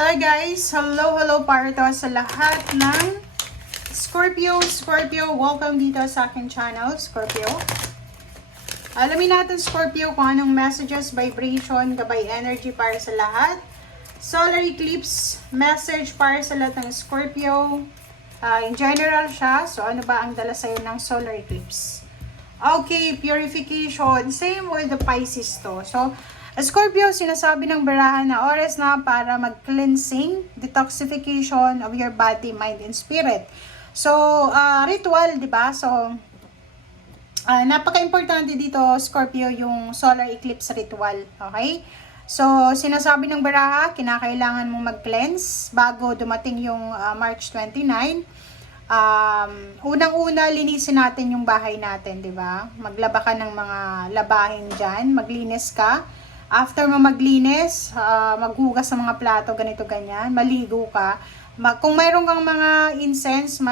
Hello guys! Hello para to sa lahat ng Scorpio. Welcome dito sa aking channel, Scorpio. Alamin natin, Scorpio, kung anong messages, vibration, gabay energy para sa lahat. Solar eclipse message para sa lahat ng Scorpio. In general siya. So, ano ba ang dala sa'yo ng solar eclipse? Okay, purification. Same with the Pisces to. So, Scorpio, sinasabi ng barahan na oras na para mag-cleansing, detoxification of your body, mind, and spirit. So, ritual, di ba? So, napaka-importante dito, Scorpio, yung solar eclipse ritual. Okay? So, sinasabi ng baraha, kinakailangan mong mag-cleanse bago dumating yung March 29. Unang-una, linisin natin yung bahay natin, di ba? Maglaba ka ng mga labahin dyan, maglinis ka. After mo maglinis, maghugas ng mga plato, ganito, ganyan, maligo ka. Kung mayroon kang mga incense,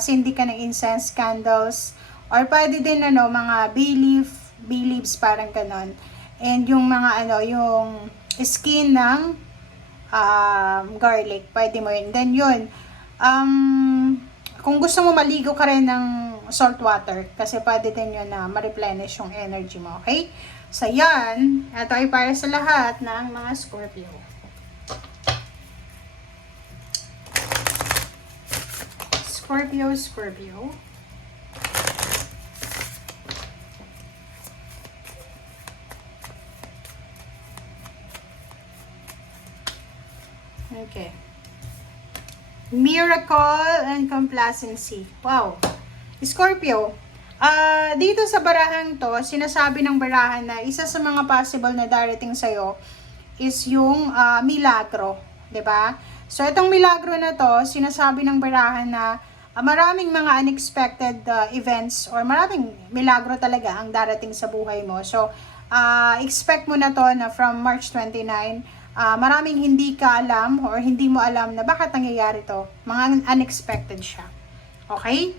sindi ka ng incense, candles, or pwede din mga bay leaves, parang ganon. And yung mga yung skin ng garlic, pwede mo yun. Then yun, kung gusto mo maligo ka rin ng salt water, kasi pwede din yun na ma-replenish yung energy mo, okay? So, yan. Ito ay para sa lahat ng mga Scorpio. Scorpio. Okay. Miracle and complacency. Wow. Scorpio. Dito sa barahang to, sinasabi ng barahan na isa sa mga possible na darating sa'yo is yung milagro. 'Di ba? So, itong milagro na to, sinasabi ng barahan na maraming mga unexpected events or maraming milagro talaga ang darating sa buhay mo. So, expect mo na to na from March 29, maraming hindi ka alam or hindi mo alam na bakit nangyayari to. Mga unexpected siya. Okay?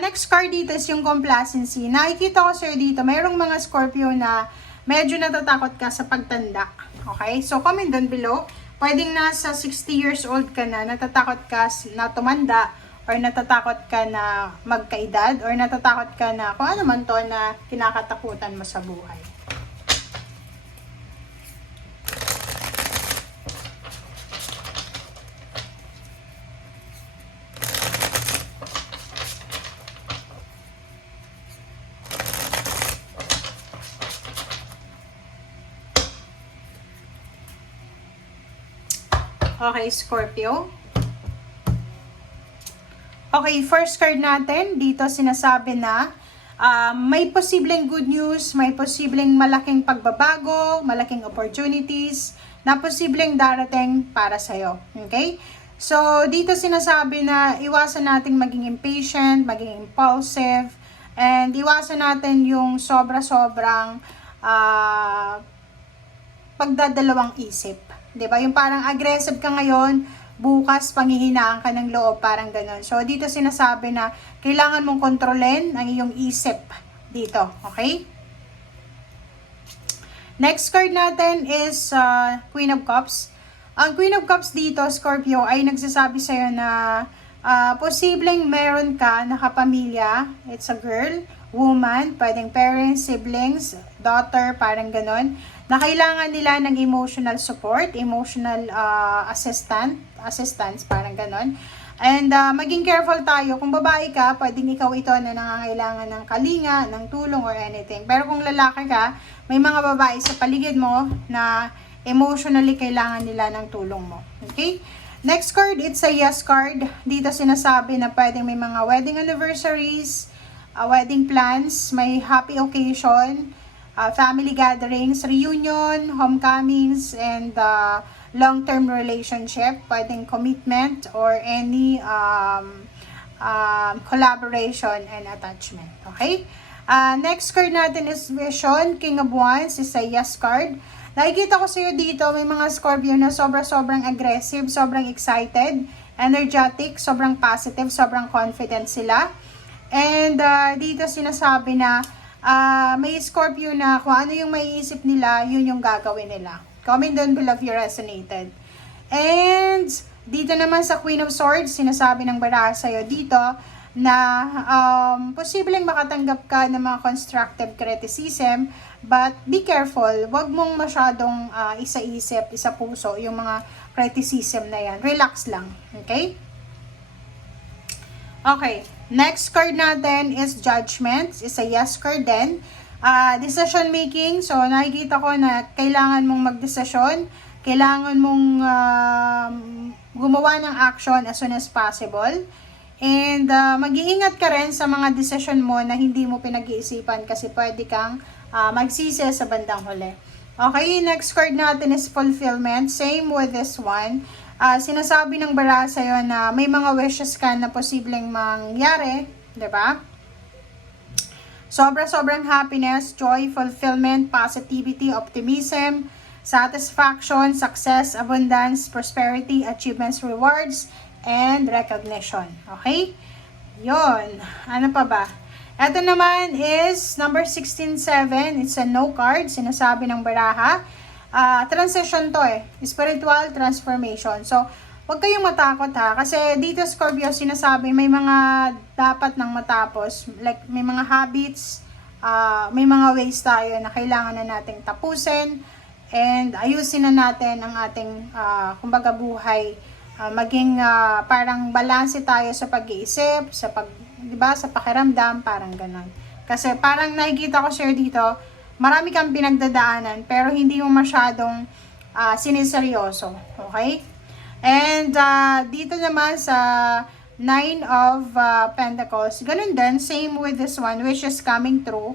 Next card dito is yung complacency. Nakikita ko sa'yo dito, mayroong mga Scorpio na medyo natatakot ka sa pagtanda. Okay? So, comment down below. Pwedeng nasa 60 years old ka na, natatakot ka na tumanda, or natatakot ka na magkaedad, or natatakot ka na kung ano man to na kinakatakutan mo sa buhay. Okay, Scorpio. Okay, first card natin, dito sinasabi na may posibleng good news, may posibleng malaking pagbabago, malaking opportunities, na posibleng darating para sa'yo. Okay? So, dito sinasabi na iwasan nating maging impatient, maging impulsive, and iwasan natin yung sobra-sobrang pagdadalawang isip. 'Di ba? Yung parang aggressive ka ngayon, bukas panghihinaan ka ng loob, parang gano'n. So, dito sinasabi na kailangan mong kontrolin ang iyong isip dito. Okay? Next card natin is Queen of Cups. Ang Queen of Cups dito, Scorpio, ay nagsasabi sa'yo na posibleng meron ka na kapamilya. It's a girl, woman, pwedeng parents, siblings, daughter, parang ganon, na kailangan nila ng emotional support, emotional assistance, parang ganon. And maging careful tayo. Kung babae ka, pwedeng ikaw ito na nangangailangan ng kalinga, ng tulong, or anything. Pero kung lalaki ka, may mga babae sa paligid mo na emotionally kailangan nila ng tulong mo. Okay? Next card, it's a yes card. Dito sinasabi na pwedeng may mga wedding anniversaries, wedding plans, may happy occasion, family gatherings, reunion, homecomings, and long-term relationship, pwedeng commitment, or any collaboration and attachment. Okay? Next card natin is Vision, King of Wands, is a yes card. Nakikita ko sa'yo dito, may mga Scorpio na sobrang aggressive, sobrang excited, energetic, sobrang positive, sobrang confident sila. And dito sinasabi na may Scorpio na kung ano yung maiisip nila, yun yung gagawin nila. Comment down below if you resonated. And dito naman sa Queen of Swords, sinasabi ng baraha sa'yo dito na posibleng makatanggap ka ng mga constructive criticism, but be careful, wag mong masyadong isa-isip, isa-puso yung mga criticism na yan. Relax lang, okay? Okay, next card natin is Judgment. It's a yes card din. Decision making, so nakikita ko na kailangan mong magdesisyon, kailangan mong gumawa ng action as soon as possible. And mag-iingat ka rin sa mga decision mo na hindi mo pinag-iisipan kasi pwede kang magsisi sa bandang huli. Okay, next card natin is Fulfillment. Same with this one. Sinasabi ng baraha sa'yo na may mga wishes ka na posibleng mangyari, diba? Sobrang happiness, joy, fulfillment, positivity, optimism, satisfaction, success, abundance, prosperity, achievements, rewards, and recognition. Okay? Yon. Ano pa ba? Ito naman is number 16-7. It's a no card. Sinasabi ng baraha. Transition to eh. Spiritual transformation. So, huwag kayong matakot ha. Kasi dito Scorpio, sinasabi may mga dapat nang matapos. Like, may mga habits, may mga ways tayo na kailangan na nating tapusin. And ayusin na natin ang ating, kumbaga buhay. Maging parang balanse tayo sa pag-iisip, sa diba, sa pakiramdam, parang ganun. Kasi parang nakikita ko share dito, marami kang pinagdadaanan, pero hindi mo masyadong siniseryoso. Okay? And dito naman sa Nine of Pentacles, ganun din, same with this one, which is coming through.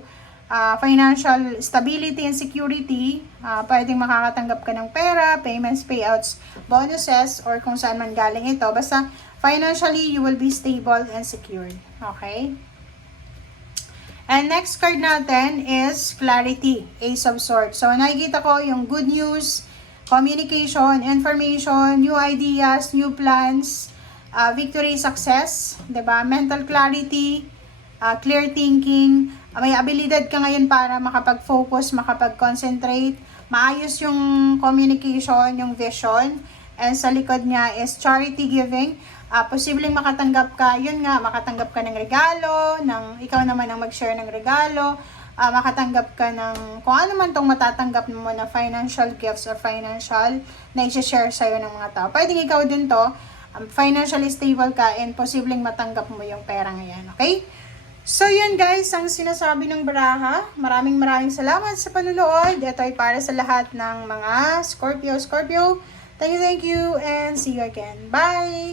Financial stability and security, pwedeng makakatanggap ka ng pera, payments, payouts, bonuses, or kung saan man galing ito. Basta, financially, you will be stable and secured. Okay? And next card natin is Clarity, Ace of Swords. So, nakikita ko yung good news, communication, information, new ideas, new plans, victory, success, diba? Mental clarity, clear thinking, may abilidad ka ngayon para makapag-focus, makapag-concentrate, maayos yung communication, yung vision, and sa likod niya is charity giving. Posibleng makatanggap ka, yun nga, makatanggap ka ng regalo, ikaw naman ang mag-share ng regalo, makatanggap ka ng kung ano man tong matatanggap mo na financial gifts or financial na i-share sa'yo ng mga tao. Pwedeng ikaw din to, financially stable ka and posibleng matanggap mo yung pera ngayon, okay? So, yun guys, ang sinasabi ng baraha. Maraming salamat sa panunood. Ito ay para sa lahat ng mga Scorpio. Thank you, and see you again. Bye!